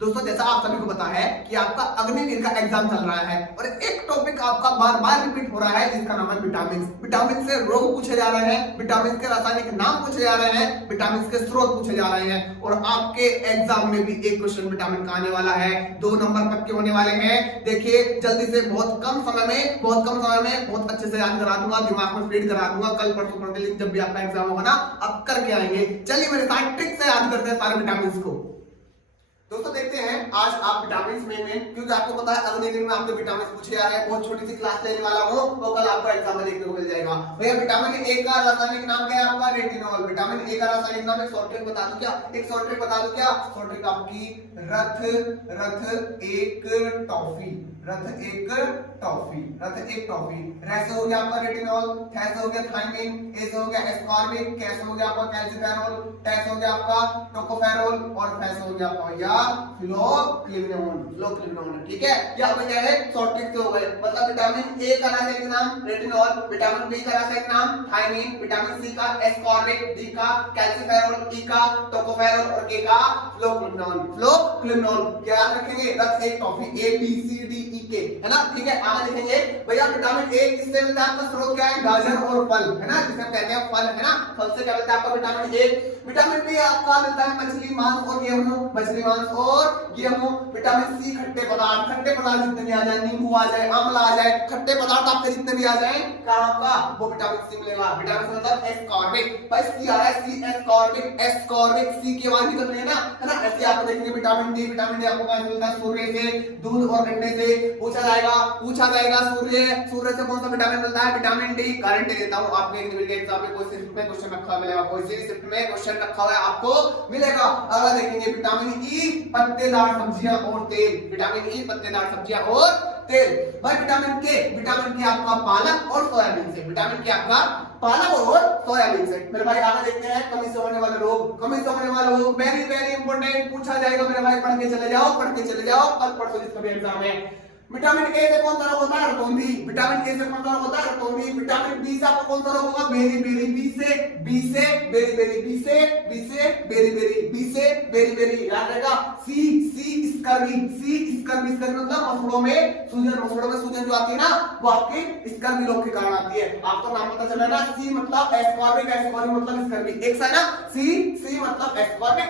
दोस्तों जैसा आप सभी को पता है कि आपका अग्निवीर का एग्जाम चल रहा है और एक टॉपिक आपका बार बार रिपीट हो रहा है जिसका नाम है विटामिन। विटामिन से रोग पूछे जा रहे हैं, विटामिन के रासायनिक नाम पूछे जा रहे हैं, विटामिन के स्रोत पूछे जा रहे हैं और आपके एग्जाम में भी एक क्वेश्चन विटामिन का आने वाला है। 2 नंबर तक के होने वाले हैं। देखिए जल्दी से बहुत कम समय में बहुत अच्छे से याद करा दूंगा, दिमाग में फीड करा दूंगा। कल परसों पढ़ने के लिए जब भी आपका एग्जाम होगा ना अब करके आएंगे। चलिए मेरे साथ ट्रिक से याद करते हैं सारे विटामिन को। दोस्तों देखते हैं आज आप विटामिन में, क्योंकि आपको पता है अग्निवीर में आपके विटामिन पूछे जा रहे हैं। बहुत छोटी सी क्लास लेने वाला हूं तो कल आपका एग्जाम में देखने को मिल जाएगा। भैया विटामिन ए का रासायनिक नाम क्या है आपका? रेटिनॉल। विटामिन ए का रासायनिक नाम एक शॉर्ट ट्रिक बता दूं क्या? शॉर्ट ट्रिक आपकी रथ एक टॉफी। रैसे हो गया आपका रेटिनॉल, थैसे हो गया थायमिन, ए से हो गया एस्कॉर्बिक, कैसे हो गया आपका कैल्सिफेरॉल, टैसे हो गया आपका टोकोफेरॉल और फैसे हो गया आपका या फिलोक्लिनोन। ठीक है, ये आपका क्या है? शॉर्ट ट्रिक से हो गए। मतलब विटामिन ए का रासायनिक नाम रेटिनॉल, विटामिन बी का रासायनिक नाम थायमिन, विटामिन सी का एस्कॉर्बिक, डी का कैल्सिफेरॉल, ई का टोकोफेरॉल और के का फिलोक्लिनोन। क्या याद रखेंगे? रथ एक toffee, A B C D E के, है ना? ठीक है, आगे लिखेंगे भैया विटामिन ए किससे मिलता है? आपका स्रोत क्या है? गाजर और फल, है ना, जिसे हम कहते हैं फल, है ना? फल से क्या मिलता है आपका विटामिन ए। विटामिन बी आपका मिलता है मछली, मांस और गेहूं। विटामिन सी खट्टे पदार्थ जितने भी आ जाए, नींबू आ जाए, आंवला आ जाए, खट्टे पदार्थ आपके जितने भी आ जाए कहां का वो विटामिन सी मिलेगा। विटामिन मतलब एस्कॉर्बिक, भाई सी आ रहा है, सी एस्कॉर्बिक सी की आवाज निकल रही है ना, है ना? ऐसे आप देखेंगे विटामिन डी आपको कहां से मिलता है? सूर्य से, दूध और अंडे से। पूछा जाएगा सूर्य से कौन सा विटामिन मिलता है? Vitamin D. गारंटी देता हूं आपके एग्जाम में कोई शिफ्ट में क्वेश्चन रखा मिलेगा, कोई शिफ्ट में क्वेश्चन रखा हुआ है आपको मिलेगा। अगला देखेंगे विटामिन ई पत्तेदार सब्जियां और तेल। विटामिन ई पत्तेदार सब्जियां और तेल। भाई विटामिन के आपका पालक और सोयाबीन से। विटामिन के आपका पालक और सोयाबीन से। मेरे भाई आगे देखते हैं कमी से होने वाले रोग। वेरी वेरी इंपॉर्टेंट पूछा जाएगा मेरे भाई, पढ़ के चले जाओ कल परसों जिसका भी एग्जाम है। विटामिन ए से कौन सा रोग होता है? रतौंधी। विटामिन ए से कौन सा रोग होता है? रतौंधी। विटामिन बी से आपको कौन सा रोग होगा? Berry berry. बी से बेरी बेरी। याद रहेगा। सी स्कर्वी मतलब मसूड़ों में सूजन जो आती है ना वो आपके स्कर्वी रोग के कारण आती है। आपको नाम पता चला ना, सी मतलब एस्कॉर्बिक मतलब स्कर्वी। एक सा है ना, सी मतलब एस्कॉर्बिक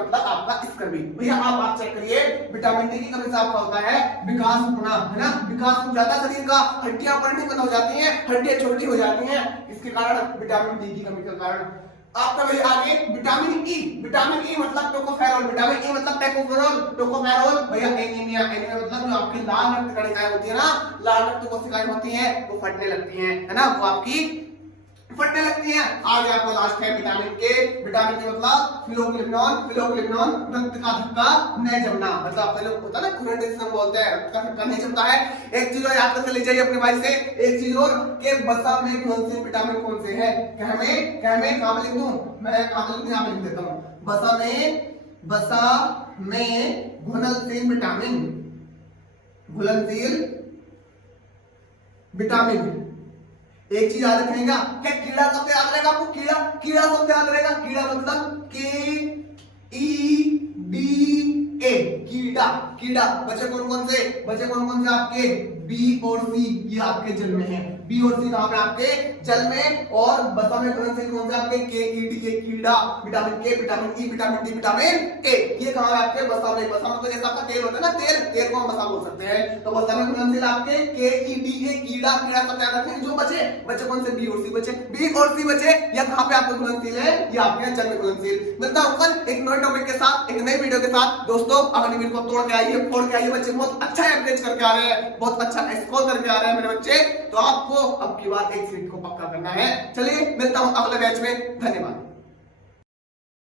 मतलब आपका स्कर्वी। भैया आप चेक करिए विटामिन डी की कमी से आपका होता है विकास होना, है ना? विकास हो जाता है शरीर का, हड्डियां बढ़नी बंद हो जाती हैं, हड्डियां छोटी हो जाती हैं, इसके कारण विटामिन डी की कमी के कारण। आपका भाई आगे विटामिन ई मतलब टोकोफेरॉल। विटामिन ई मतलब टोकोफेरॉल। भैया एनीमिया मतलब जो आपकी लाल रक्त कणिकाएं होती है ना, लाल रक्त कोशिकाएं होती हैं वो फटने लगती हैं, है ना? वो आपकी फटने लगती हैं। आगे आपको लास्ट है विटामिन के मतलब फिलोक्लिनोन रक्त का धक्का नहीं जमना। मतलब पहले होता है ना खून जिसे बोलते हैं, रक्त का धक्का नहीं जमता है। एक चीज और याद करके ले जाइए अपने भाई से, एक चीज और के बसा में घुलनशील विटामिन कौन से है? कहां में कहां लिख दूं मैं? कहां लिख दूं? यहां पे लिख देता हूं। बसा में घुलनशील विटामिन। एक चीज याद रखेगा, क्या कीड़ा शब्द याद रहेगा आपको? कीड़ा शब्द याद रहेगा। कीड़ा मतलब के ई डी ए, कीड़ा। बचे कौन से आपके? बी और सी, ये आपके जल में है। बी और सी कहां पे? आपके जल में। और बसा में कौन से आपके? के ई डी ए कीड़ा। विटामिन के, vitamin E, vitamin D, vitamin A, ये कहां है आपके? बसा में। बसा मतलब जैसा आपका तेल होता है ना, तेल को हम बसा बोल सकते हैं। तो बसा में घुलनशील आपके के ई डी ए कीड़ा सब याद रखेंगे। जो बचे कौन से? बी और सी बचे। या कहां पे आपको घुलनशील है? ये आपके जल में घुलनशील। मिलता हूं कल एक नए टॉपिक के साथ, एक नई वीडियो के साथ। दोस्तों अग्निवीर को तोड़ के आइए, फोड़ के आइए। बच्चे बहुत अच्छा एवरेज करके आ रहे हैं, बहुत अच्छा स्कोर करके आ रहे हैं मेरे बच्चे। तो आपको अब की बार एक सीट को पक्का करना है। चलिए मिलता हूं अगले बैच में। धन्यवाद।